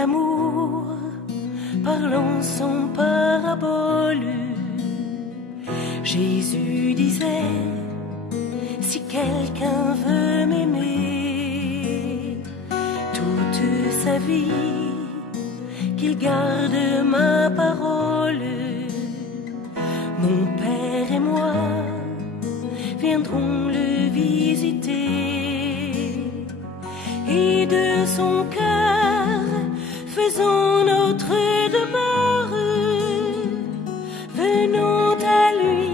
d'amour, parlant sans parabole, Jésus disait, si quelqu'un veut m'aimer toute sa vie, qu'il garde ma parole. Mon Père et moi viendrons le visiter, et de son cœur faisons notre demeure. Venons à lui,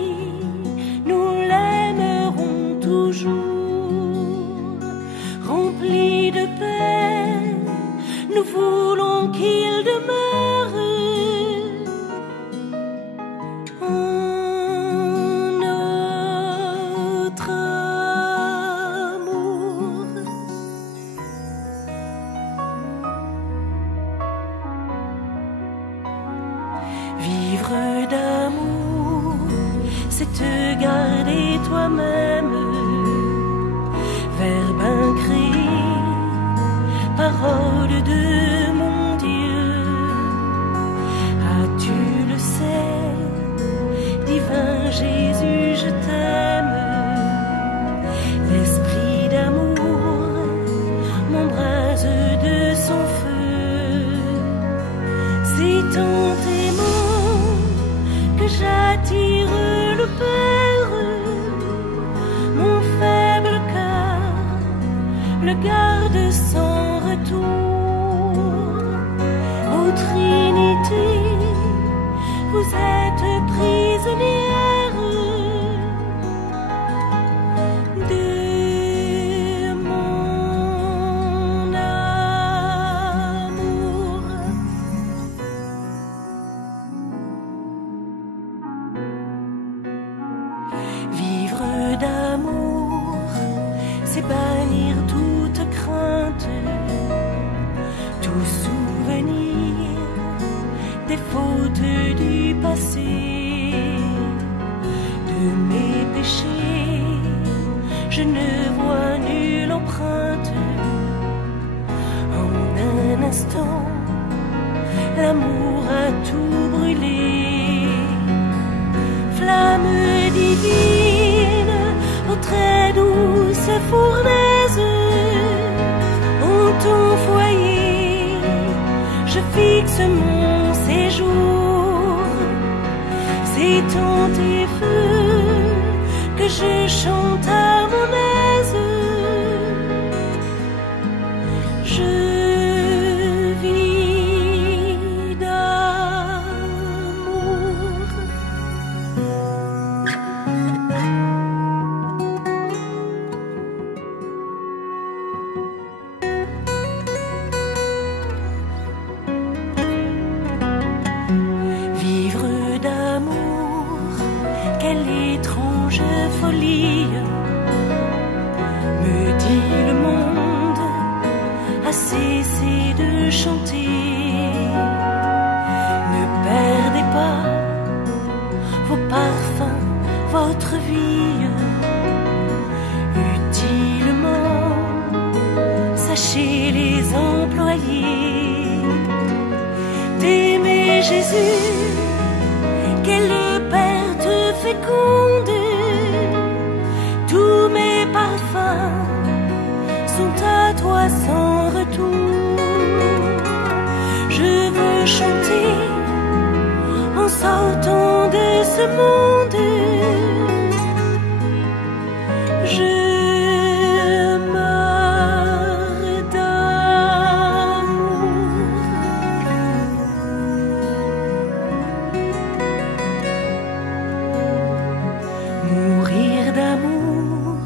nous l'aimerons toujours. Remplis de paix, nous voulons qu'il demeure en notre amour. Vivre d'amour, c'est te garder toi-même. Verbe incréé, parole de mon Dieu. Ah, tu le sais, divin Jésus, je t'aime. L'esprit d'amour m'embrase de son feu. C'est en t'aimant que j'attire le Père. Mon faible cœur le garde sans retour. Ô Trinité, vous êtes prisonnière de mon amour. Vivre d'amour, c'est bannir toute crainte, tout souvenir des fautes du passé. De mes péchés, je ne vois nulle empreinte. En un instant, l'amour a tout brûlé. Flamme divine, aux très douce fournaise, en ton foyer, je fixe mon séjour. C'est en tes feux que je chante à mon aise. Je vis d'amour. Vivre d'amour, quelle étrange folie, me dit le monde, a cessé de chanter. Ne perdez pas vos parfums, votre vie, utilement, sachez les employer. D'aimer Jésus, quelle perte féconde, tous mes parfums sont à toi sans retour. Je veux chanter en sortant de ce monde. Je meurs d'amour. Mourir d'amour,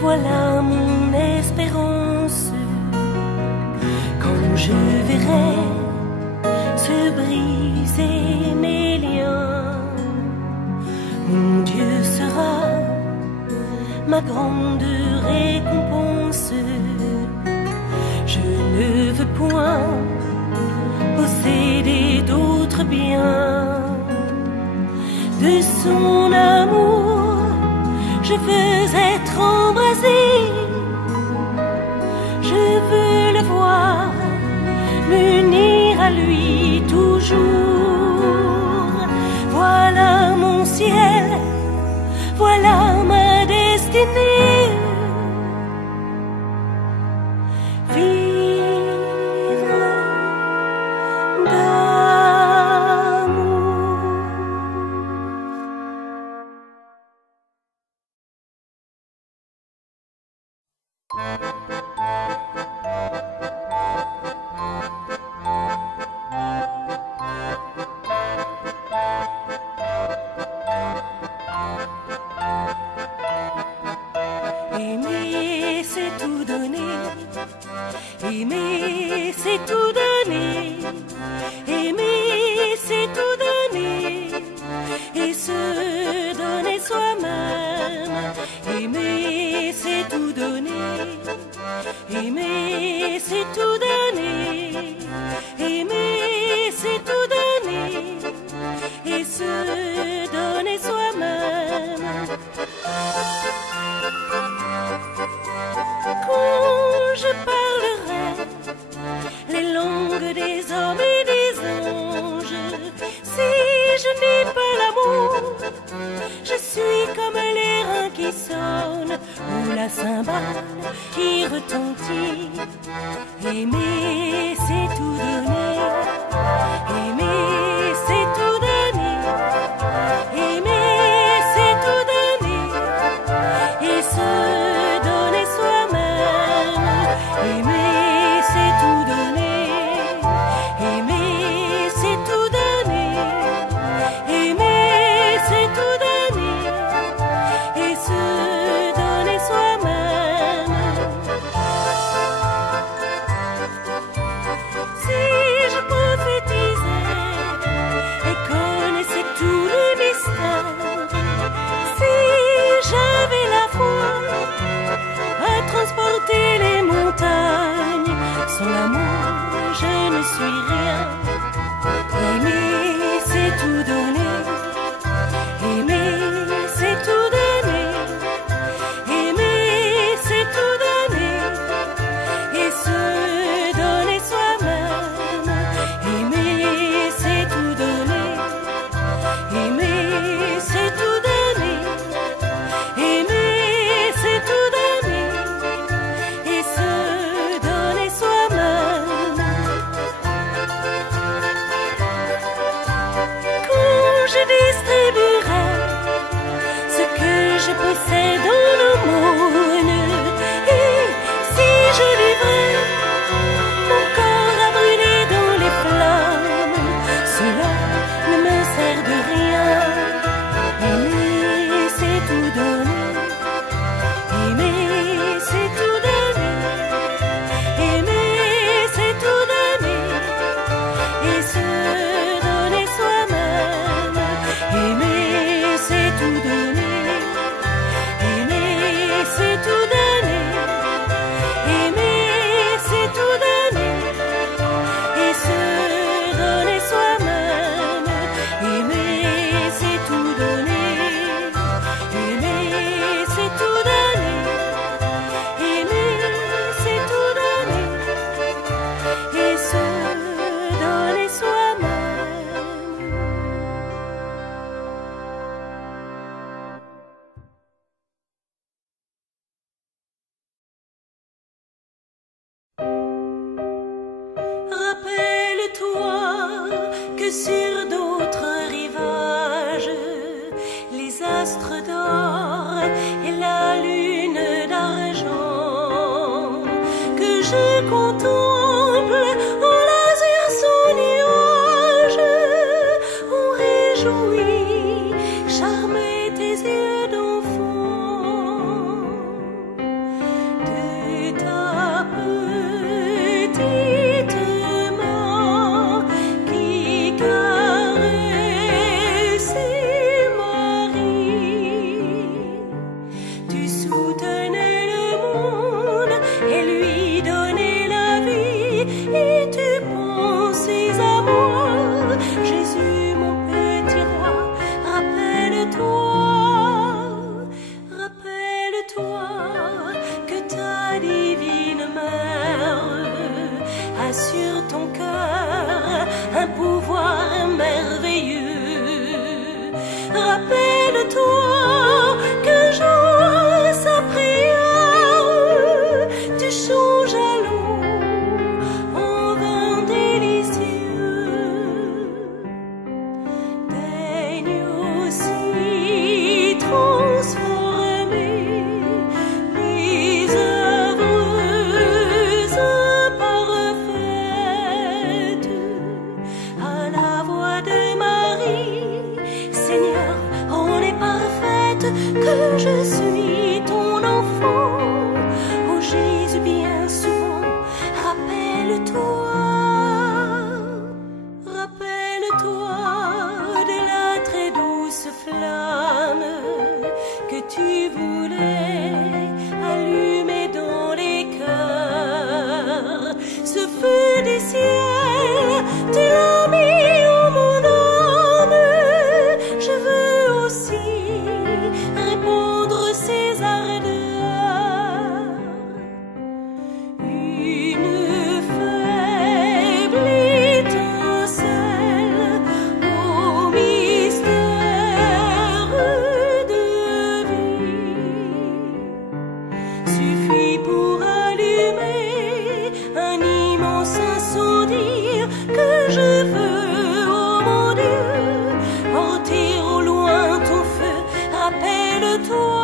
voilà mon espérance. Quand je verrai se briser mes liens, mon Dieu sera ma grande récompense. Je ne veux point posséder d'autres biens. De son amour, je veux être embrasé. Je veux le voir m'unir à lui toujours. Voilà mon ciel, voilà ma destinée. Vivre d'amour. Aimer, c'est tout donner. Aimer, c'est tout donner. Aimer, c'est tout donner. Et se donner soi-même. Aimer, c'est tout donner. Aimer, c'est tout donner. Aimer, c'est tout donner. Et se donner soi-même. Quand je parlerai les langues des hommes et des anges, si je n'ai pas l'amour, je suis comme les reins qui sonnent ou la cymbale qui retentit. Aimer, c'est tout donner. Aimer, c'est tout donner. Aimer, c'est tout donner. Et se donner soi-même. Aimer, c'est tout donner. Aimer, c'est tout donner. Aimer, c'est tout donner. Et se donner soi-même. Si je prophétisais et connaissais tout le mystère, si j'avais la foi à transporter les montagnes, sans l'amour je ne suis rien. Aimer, c'est tout donner. Aimer, c'est tout donner. Aimer, c'est tout donner. Et se donner soi-même. Aimer, c'est tout donner. Aimer, c'est tout donner. Aimer, c'est tout donner. Et se donner soi-même. Quand je distribuerai ce que je possède dans l'aumône, et si je livrais mon corps à brûler dans les flammes, cela ne me sert de rien. Aimer, c'est tout donner. Aimer, c'est tout donner. Aimer, c'est tout donner. Et se donner soi-même. Aimer, c'est tout donner. Aimer, c'est tout donner. Aimer, c'est tout donner. Et se donner soi-même. Aimer, c'est tout donner. Aimer, c'est tout donner. Aimer, c'est tout donner. Et se donner soi-même. Rappelle-toi que sur d'autres rivages, les astres d'or et la lune d'argent, que je contemple en l'azur son nuage, ont réjoui, charmé tes yeux d'enfant. De ta petite main qui caresse je suis ton enfant. Oh Jésus, bien souvent, rappelle-toi, rappelle-toi de la très douce flamme que tu voulais allumer dans les cœurs. Ce feu des ciels, tu l'as mis en mon âme. Je veux aussi répondre ces ardeurs. Une faible étincelle au mystère de vie suffit pour allumer un immense incendie que je veux, oh mon Dieu, porter au loin ton feu. Rappelle-toi.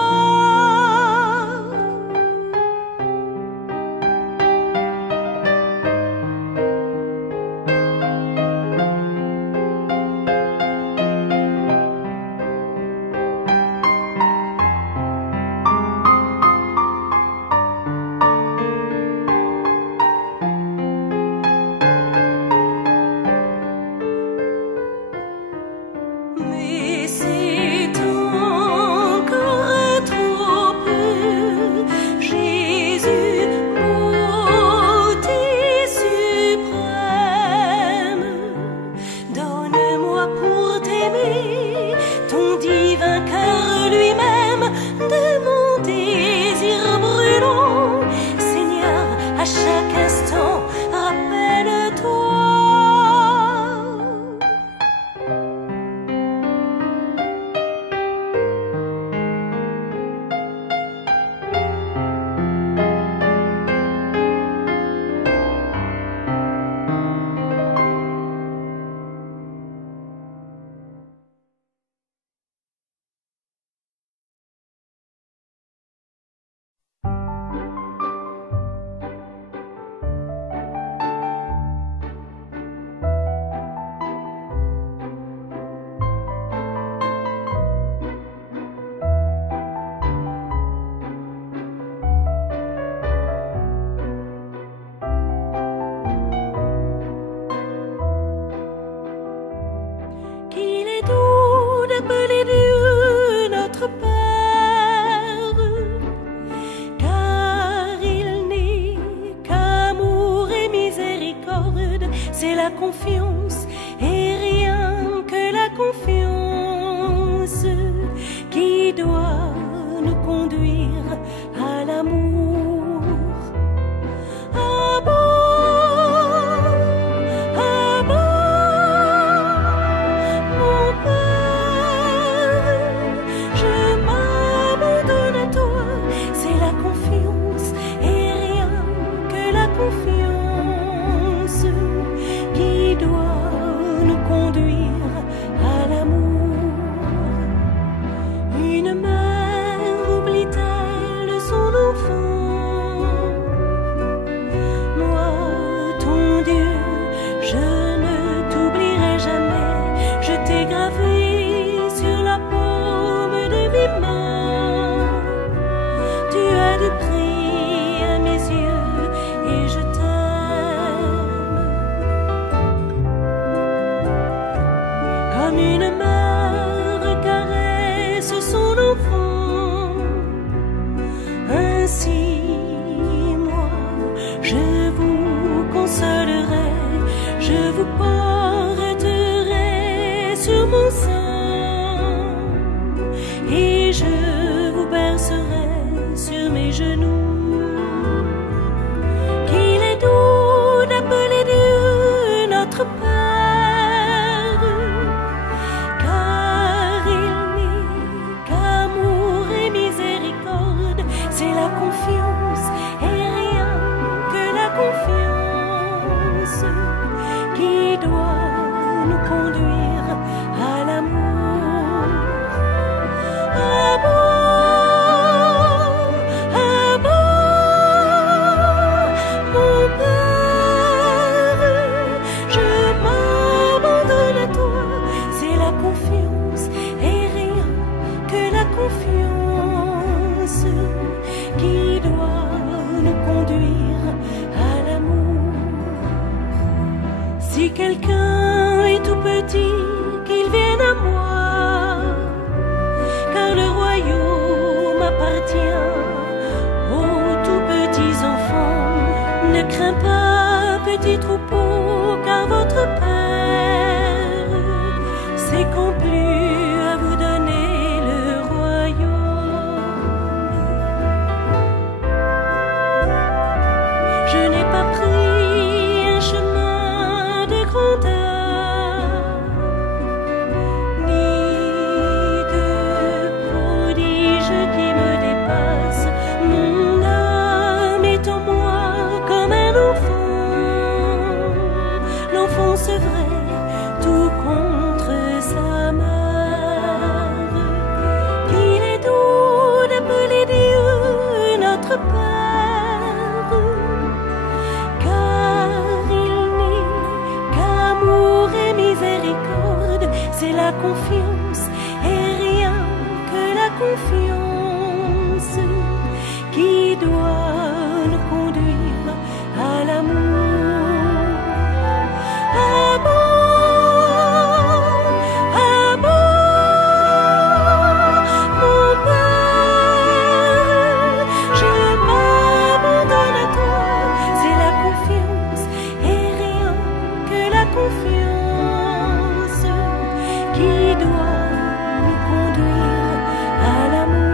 Mais c'est encore trop peu, Jésus, beauté suprême. Donne-moi pour t'aimer ton divin cœur lui-même, de mon désir brûlant. Seigneur, à chaque instant, rappelle-toi. Qu'il est doux d'appeler Dieu notre Père, car il n'est qu'amour et miséricorde. C'est la confiance et rien que la confiance qui doit nous conduire à l'amour. Ah bon, ah bon, mon Père, je m'abandonne à toi. C'est la confiance et rien que la confiance qui doit nous conduire à l'amour. Une mère oublie-t-elle son enfant? Moi, ton Dieu, je ne t'oublierai jamais. Je t'ai gravé sur la paume de mes mains. Tu as du prix à mes yeux et je t'aime. Comme une mère caresse son enfant, ainsi moi je vous consolerai, je vous porterai sur mon sein et je vous bercerai sur mes genoux. Qu'il est doux d'appeler Dieu notre Père, car il n'est qu'amour et miséricorde. C'est la confiance quelqu'un est tout petit, qu'il vienne à moi, car le royaume appartient aux tout petits enfants. Ne crains pas, petit troupeau, car votre Père s'est complu à vous donner le royaume. Je n'ai pas pris un chemin de grandeur, ni de prodige qui me dépasse. Mon âme est en moi comme un enfant. L'enfant sevrait tout contre sa mère. Qu'il est doux d'appeler Dieu notre Père, car il n'est qu'amour et miséricorde. C'est la confiance et rien que la confiance qui doit nous conduire à l'amour. Mon Père, je m'abandonne à toi. C'est la confiance et rien que la confiance qui doit nous conduire à l'amour.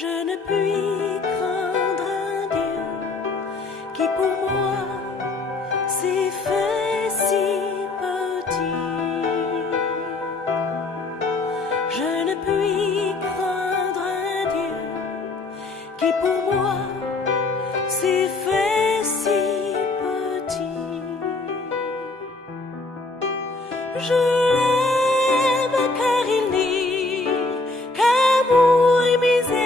Je ne puis craindre un Dieu qui pour moi s'est fait si petit. Je ne puis craindre un Dieu qui pour moi s'est fait si petit. Je l'aime car il n'est qu'amour et miséricorde.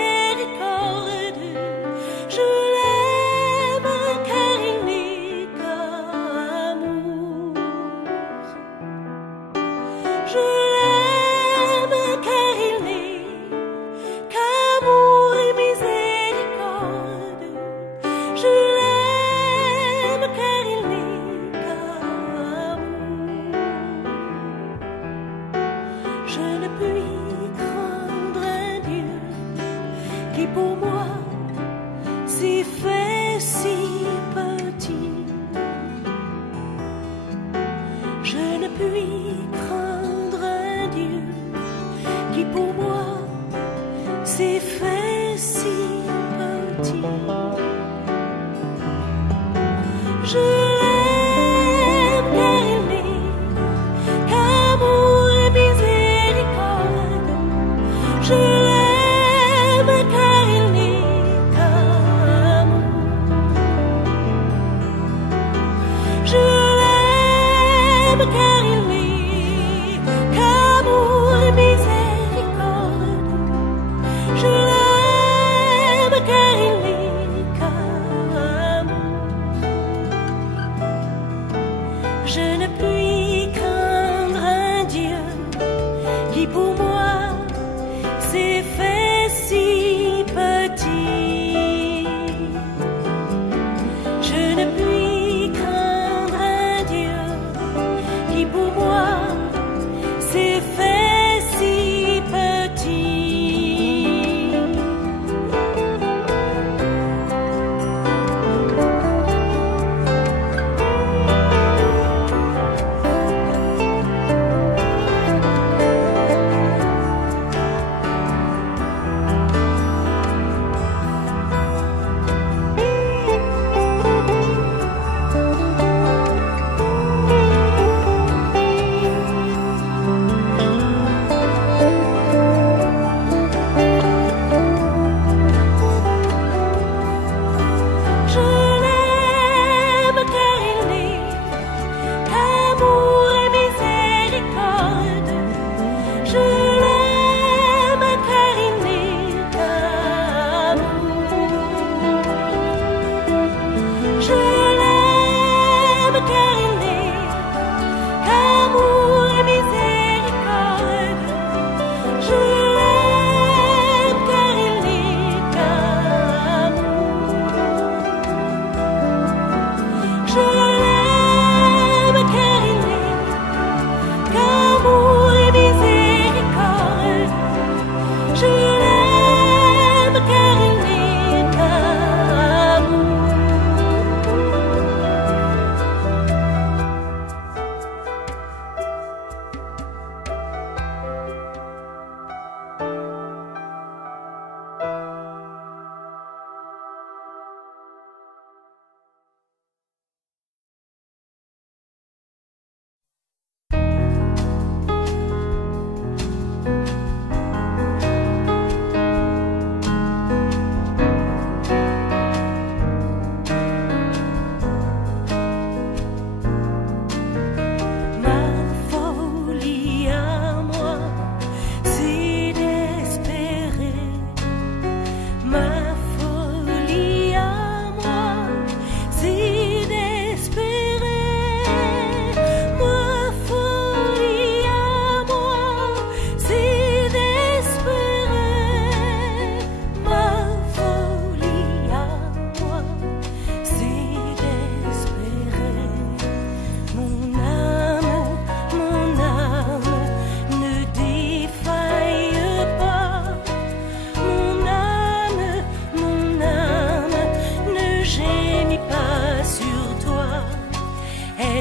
Je l'aime car il n'est qu'amour. Je l'aime car il n'est qu'amour et miséricorde. Je l'aime car il n'est qu'amour. Je ne puis craindre un Dieu qui pour moi s'est fait si petit. Je ne puis craindre un Dieu qui pour moi s'est fait si petit. Je l'aime car il n'est qu'amour et miséricorde. Je l'aime car il n'est qu'amour. Je l'aime car il n'est qu'amour et miséricorde. Je l'aime car il n'est qu'amour. Je ne puis craindre un Dieu qui pour moi s'est fait si petit. Je ne puis craindre un Dieu qui pour moi s'est fait si petit.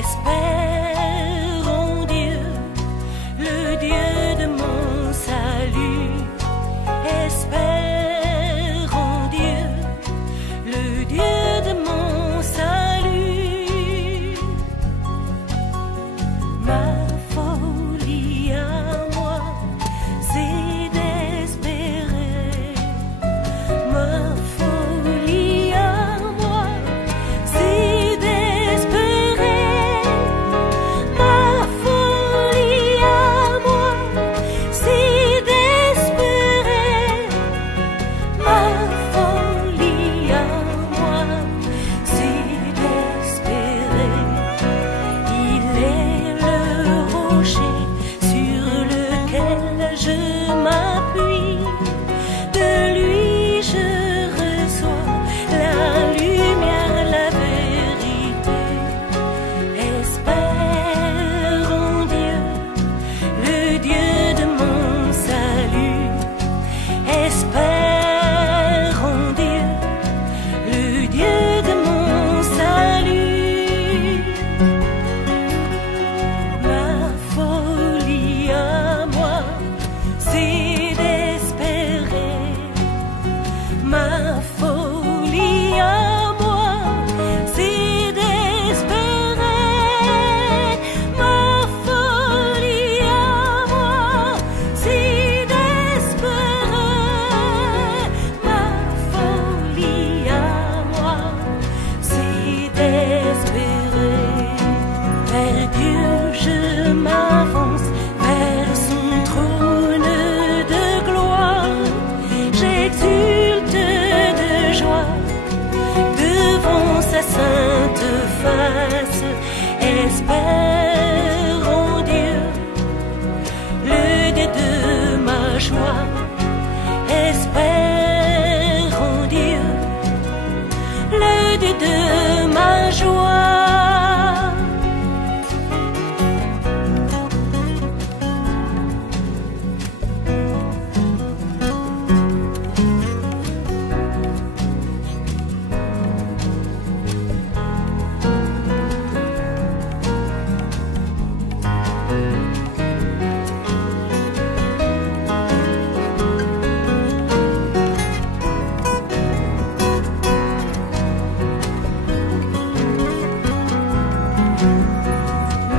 Espère en Dieu, le Dieu de mon salut. Espère en Dieu, le Dieu de mon salut. Ma folie à moi, c'est d'espérer. Ma folie à moi, c'est d'espérer. Ma folie à moi, c'est d'espérer. Ma folie à moi, c'est d'espérer. Il est le rocher sur lequel je m'appuie. De lui je reçois la lumière, la vérité. Espère en Dieu, le Dieu de mon salut. Espère en Dieu, le Dieu de mon salut. Ma folie à moi, c'est d'espérer. Ma folie à moi, c'est d'espérer. Ma folie à moi, c'est d'espérer. Ma folie à moi, c'est d'espérer. Vers Dieu je m'avance, vers son trône de gloire. J'exulte de joie devant sa sainte face. Espère en Dieu, le Dieu de ma joie. Espère en Dieu, le Dieu de ma joie.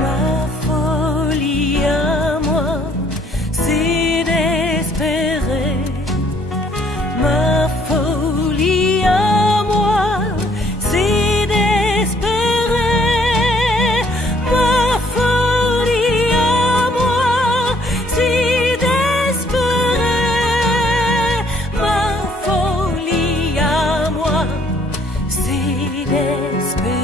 Ma folie à moi, c'est d'espérer. Ma folie à moi, c'est d'espérer. Ma folie à moi, c'est d'espérer. Ma folie à moi, c'est d'espérer.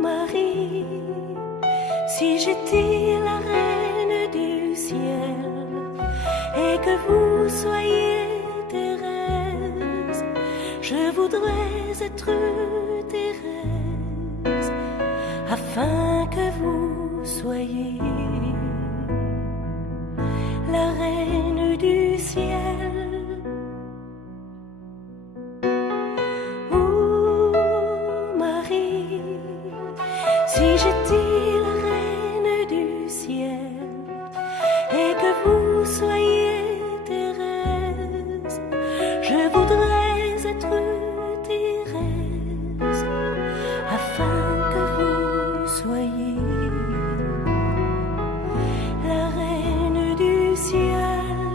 Marie, si j'étais la reine du ciel et que vous soyez Thérèse, je voudrais être Thérèse afin que vous soyez la reine du ciel. Si j'étais la reine du ciel et que vous soyez Thérèse, je voudrais être Thérèse afin que vous soyez la reine du ciel.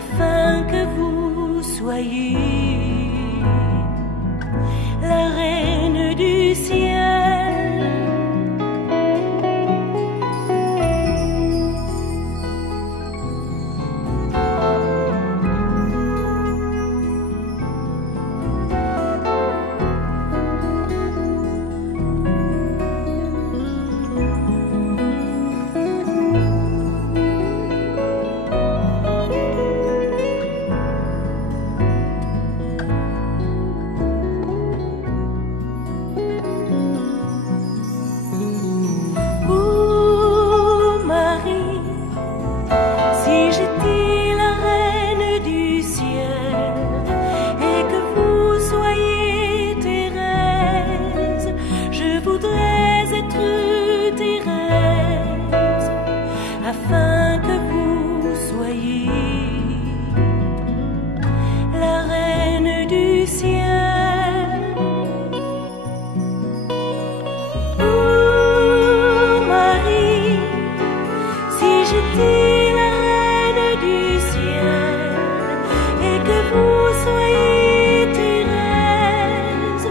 afin que vous soyez la reine du ciel. Afin que vous soyez la reine du ciel. Oh Marie, si j'étais la reine du ciel et que vous soyez Thérèse,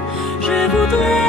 je voudrais